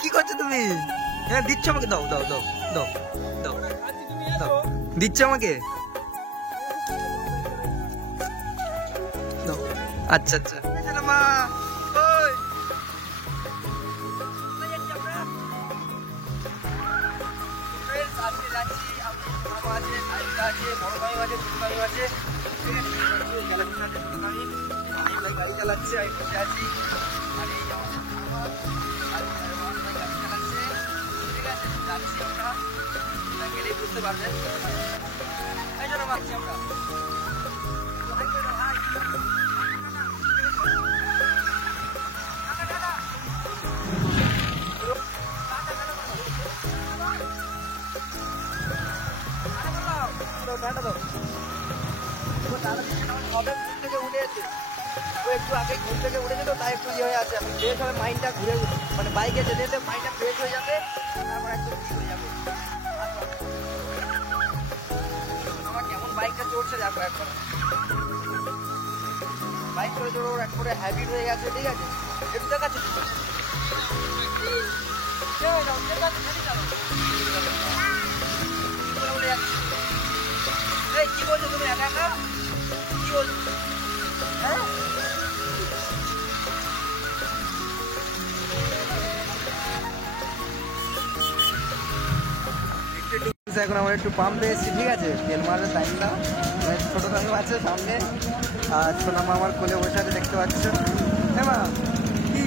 কি করছো তুমি? হ্যাঁ দিচ্ছ আমাকে, দাও দাও দাও দাও দাও দাও, দিচ্ছ আমাকে, দাও। আচ্ছা আচ্ছা মা, ওই গাড়ি চালাচ্ছে, আমি বসে আছি। আর এই যাচ্ছি আমরা, গেলেই বুঝতে পারবেন। এই জন্য ভাবছি আমরা একটু আগে ঘুম থেকে উঠেছে তো, তাই একটু ইয়ে হয়ে আছে। আমি ফ্রেশ হবে, মাইন্ডটা ঘুরে, মানে বাইকে যেতে যেতে মাইন্ডটা ফ্রেশ হয়ে যাবে, তারপর একদম ঠিক হয়ে যাবে। আমার কেমন বাইকটা চড়ছে দেখো একবার, বাইক করে চড়ো একবারে হ্যাবিট হয়ে গেছে। ঠিক আছে, একটু দেখাচ্ছি কি বলছো তুমি একা একা? কি বলছো? হ্যাঁ এখন আমরা একটু পাম্পে এসেছি। ঠিক আছে, তেল মারার টাইম না, ছোট দামি আছে সামনে, আর সোনামা আমার কোলে বসে আছে, দেখতে পাচ্ছ। হ্যাঁ মা, কি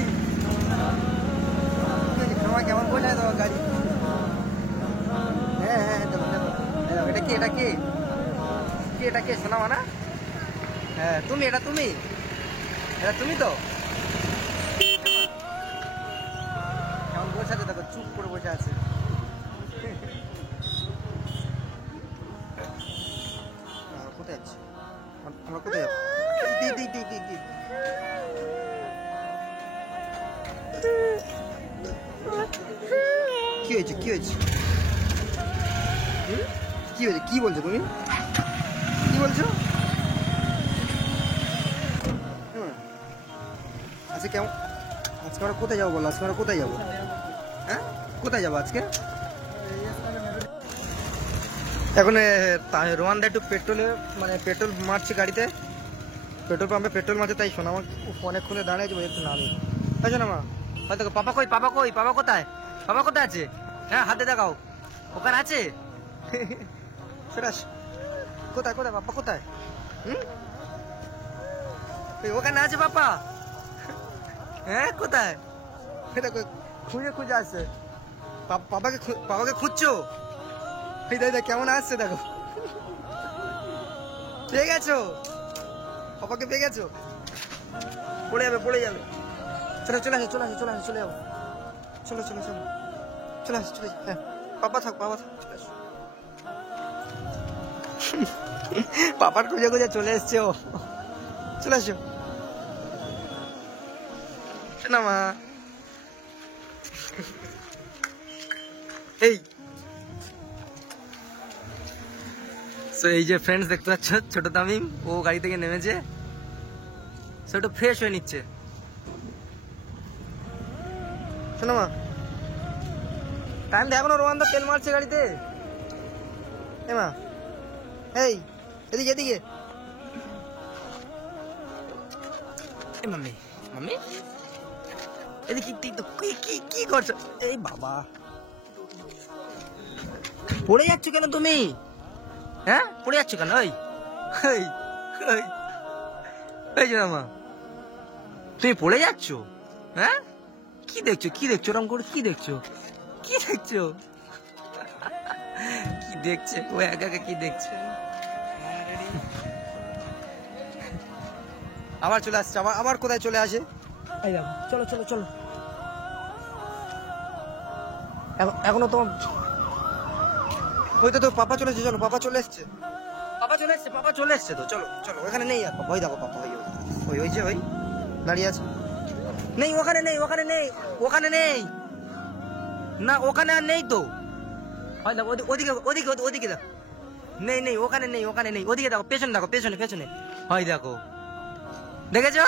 তোমার কেমন বোঝায় তোমার গাড়ি? হ্যাঁ হ্যাঁ দেখো দেখো, এটা কি, এটা কি, এটা কে সোনামা না? হ্যাঁ তুমি, এটা তুমি, এটা তুমি তো। কেমন বসে আছে দেখো, চুপ করে বসে আছে। কোথায় যাচ্ছি আমরা, কোথায় যাবো? কি হয়েছে, কি হয়েছে, কি হয়েছে, কি বলছো তুমি, কি বলছো? আজকে কেমন, আজকে আমরা কোথায় যাবো বলো, আজকে আমরা কোথায় যাবো? হ্যাঁ কোথায় যাবো আজকে? এখন রোহানদা একটু পেট্রোলে, মানে পেট্রোল মারছে গাড়িতে, পেট্রোল পাম্পে পেট্রোল মারছে, তাই শোনা আমার অনেকক্ষণে দাঁড়িয়েছে, একটু নামি। আচ্ছা না মা, হয়তো পাপা কই, পাপা কই, পাপা কোথায়, পাপা কোথায় আছে? হ্যাঁ হাতে দেখাও, ওখানে আছে। কোথায় কোথায় পাপা কোথায়? ওখানে আছে পাপা। হ্যাঁ কোথায়? খুঁজে খুঁজে আসছে, পাপাকে পাপাকে খুঁজছো? এই দাদা কেমন আসছে দেখো, পেয়ে গেছো পাপাকে, পেয়ে গেছো? পড়ে যাবে, পড়ে যাবে। চলো চলে আসো, চলে আসো, চলে আসো, চলে যাবো, চলো চলো চলো, চলে আসো, চলে আসো। হ্যাঁ পাপা থাক, পাপা থাক, চলে আসো। পাপার খুঁজে খুঁজে চলে এসছে ও, চলে আসো না মা। এই এই যে ফ্রেন্ডস দেখতে পাচ্ছ, ছোট তামিম ও গাড়ি থেকে নেমেছে, সেটা ফ্রেশ হয়ে নিচ্ছে। শোনো মা, টাইম দেখো না, রোহানদা তেল মারছে গাড়িতে। এ মা, এই এদিকে এদিকে, মাম্মি মাম্মি এদিকে, কি কি করছো? এই বাবা, পড়ে যাচ্ছ কেন তুমি? হ্যাঁ পড়ে যাচ্ছ কেন? এই যে মা, তুমি পড়ে যাচ্ছ? হ্যাঁ কি দেখছো, কি দেখছো ওরকম করে, কি দেখছো, কি দেখছো, কি দেখছে ও একা একা, কি দেখছে? আবার চলে আসছে, আবার কোথায় চলে আসে? এই দেখো, চলো চলো চলো, এখনো তোমার ওই তো পাপা চলে এসছে, চলো পাপা চলে এসছে, পাপা চলে এসছে, পাপা চলে এসছে তো, চলো চলো। ওখানে নেই আর পাপা, ওই দেখো পাপা, ওই ওই যে ওই দাঁড়িয়ে আছে। নেই ওখানে, নেই ওখানে, নেই ওখানে, নেই না ওখানে আর নেই তো, হয় দেখো ওদিকে ওদিকে ওদিকে দেখো, নেই নেই ওখানে, নেই ওখানে নেই, ওদিকে দেখো, পেছনে দেখো, পেছনে পেছনে, হয় দেখো, দেখেছো?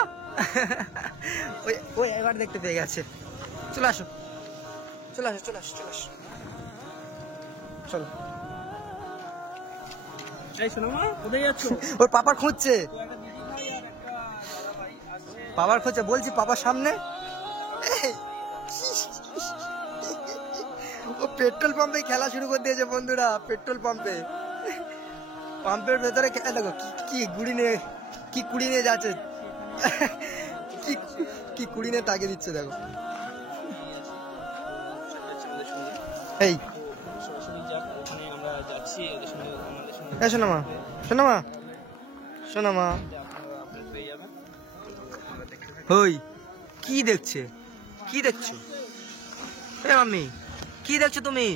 ওই ওই এবার দেখতে পেয়ে গেছে, চলে আসো। চলে আসো চলে আসো চলে আসো চলো। ওর পাপার খুঁজছে, পাপার খুঁজছে, বলছি পাপার সামনে। ও পেট্রোল পাম্পে খেলা শুরু করে দিয়েছে বন্ধুরা, পেট্রোল পাম্পে, পাম্পের ভেতরে দেখো কি গুড়ি নিয়ে, কি কুড়ি নিয়ে যাচ্ছে, কি কুড়ি নিয়ে তাকে দিচ্ছে দেখো। এই শোনো মা, শোনো মা, শোনো মা, ওই কি দেখছে, কি দেখছো এ মাম্মি, কি দেখছো তুমি,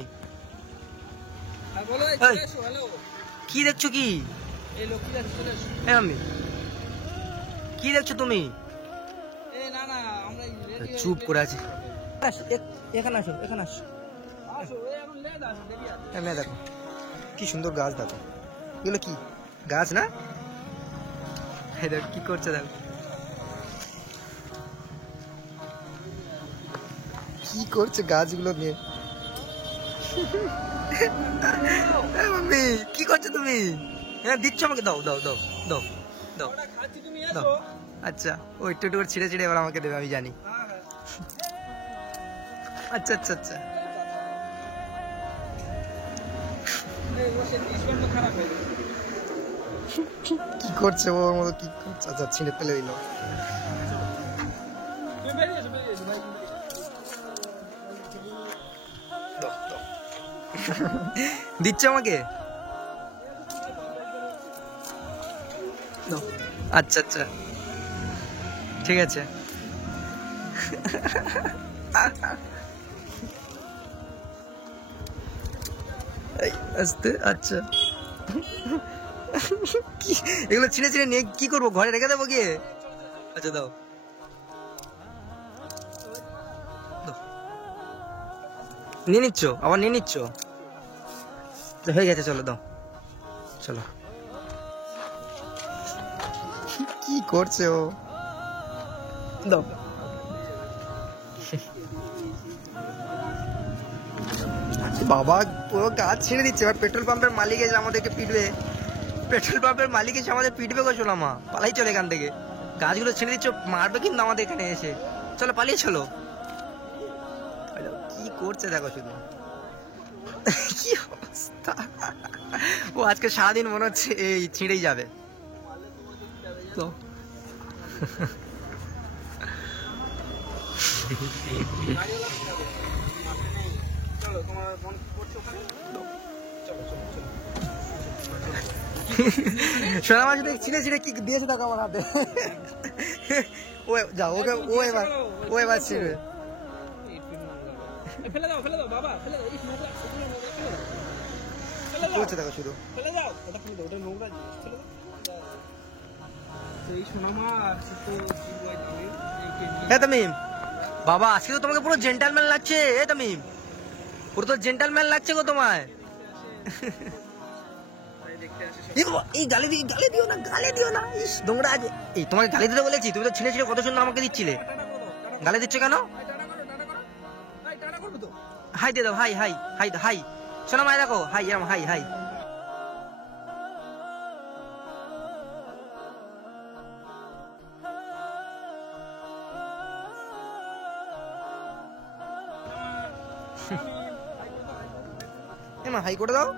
কি দেখছো, কি এ মাম্মি কি দেখছো তুমি, চুপ করে আছে। এখানে আসো, এখানে আসো, দেখো কি সুন্দর গাছ, দেখো এগুলো কি গাছ না, দেখো কি করছে, দেখো কি করছে গাছগুলো নিয়ে। মাম্মি কি করছো তুমি, হ্যাঁ দিচ্ছ আমাকে, দাও দাও দাও দাও দাও দাও, আচ্ছা ও একটু একটু করে ছিঁড়ে ছিঁড়ে এবার আমাকে দেবে, আমি জানি। আচ্ছা আচ্ছা আচ্ছা, কি করছে ওর মতো, কি করছে, আচ্ছা ছিঁড়ে ফেলে দিল। দিচ্ছ আমাকে, আচ্ছা আচ্ছা ঠিক আছে। আস্তে, আচ্ছা এগুলো ছিঁড়ে ছিঁড়ে নিয়ে কি করবো, ঘরে রেখে দেবো গিয়ে, আচ্ছা দাও, নিয়ে নিচ্ছ, আবার নিয়ে নিচ্ছ, হয়ে গেছে, চলো দাও, চলো। কি করছে ও, দাও। বাবা পুরো গাছ ছেড়ে দিচ্ছে, এবার পেট্রোল পাম্পের মালিক এসে আমাদেরকে পিটবে, পেট্রোল পাম্পের মালিক এসে আমাদের পিটবে গো, চলো মা পালাই চলো এখান থেকে, গাছগুলো ছেড়ে দিচ্ছ, মারবে কিন্তু আমাদের এখানে এসে, চলো পালিয়ে চলো। কি করছে দেখো শুধু, কি অবস্থা, ও আজকে সারাদিন মনে হচ্ছে এই ছিঁড়েই যাবে তো। সোনা মাছ ছিঁড়ে ছিঁড়ে কি দিয়েছে দেখো আমার হাতে, ও যাও ওকে, ও এবার ছিঁড়বে, ফেলে দাও, ফেলে দাও বাবা, ফেলে দাও, করছে দেখো শুধু, ফেলে দাও, ওটা ফেলে দাও, ওটা নোংরা জিনিস, ফেলে দাও। এই সোনা মাছ তো হ্যাঁ তামিম, বাবা আজকে তো তোমাকে পুরো জেন্টালম্যান লাগছে, এ তামিম পুরো তো জেন্টালম্যান লাগছে গো তোমায়। এই গালি দিও না, গালি দিও না, ইস নোংরা আছে, এই তোমাকে গালি দিতে বলেছি, তুমি তো ছিঁড়ে ছিঁড়ে কত সুন্দর আমাকে দিচ্ছিলে, গালি দিচ্ছ কেন, হাই দিয়ে দাও, হাই হাই হাই হাই, শোনো মায় দেখো, হাই এরম হাই হাই, হাই করে দাও,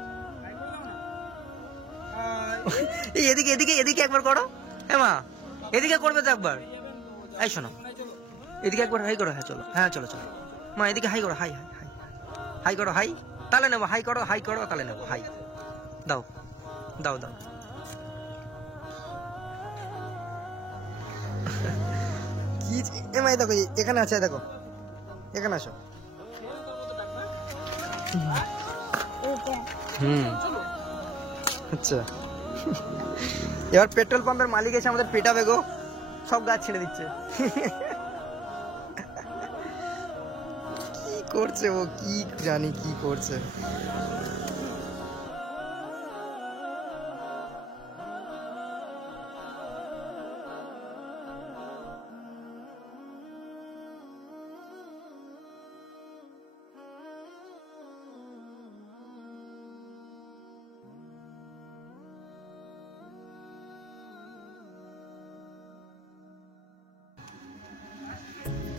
এদিকে এদিকে এদিকে একবার করো, হ্যাঁ মা এদিকে করবে তো একবার, এই শোনো এদিকে একবার হাই করো, হ্যাঁ চলো, হ্যাঁ চলো চলো মা এদিকে হাই করো, হাই হাই হাই হাই করো, হাই তালে নেবো, হাই করো, হাই করো তালে নেবো, হাই দাও দাও দাও। কি এমআই দেখো এখানে আছে, দেখো এখানে আসো, আচ্ছা এবার পেট্রোল পাম্পের মালিক এসে আমাদের পেটাবে গো, সব গাছ ছেড়ে দিচ্ছে। কি করছে ও, কি জানি কি করছে।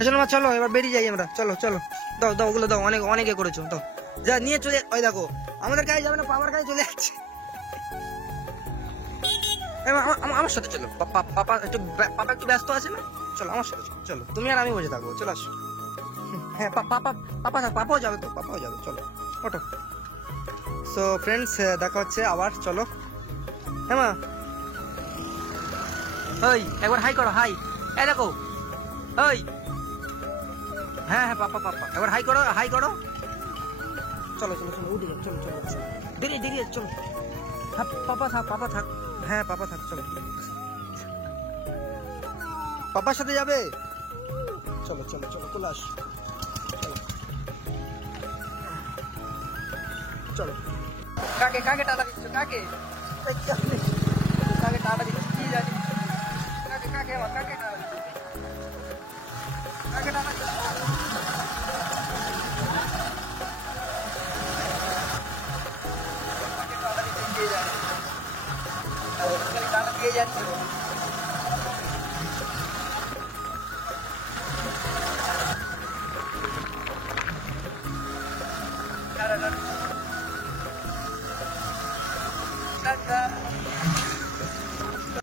চলো মা চলো এবার বেরিয়ে যাই আমরা, চলো চলো দাও দাও ওগুলো দাও, অনেকে করেছো দাও, যা নিয়ে চলে। ওই দেখো আমাদের কাছে যাবে না, পাপার কাছে চলে যাচ্ছে। আমার সাথে চলো, পাপা একটু ব্যস্ত আছে না, চলো আমার সাথে চলো, তুমি আর আমি বসে থাকবো, চলো আসো। হ্যাঁ পাপাও যাবে তো, পাপাও যাবে, চলো ওটো। সো ফ্রেন্ডস দেখা হচ্ছে আবার, চলো। হ্যাঁ মা, ওই একবার হাই করো, হাই, এই দেখো ওই, হ্যাঁ পাপা একবার হাই করো। চলো উঠে যাও, চলো দেরিয়ে চলো। হ্যাঁ পাপা থাক, হ্যাঁ পাপা থাক, চলো। পাপার সাথে যাবে, চলো চলে আস, চলো। কাকে টাটা দিচ্ছ, কাকে টাটা দিচ্ছ, কি জানি কাকে টাটা দিচ্ছ, কাকে টাটা দিচ্ছ। টাটা দিয়ে যাচ্ছে।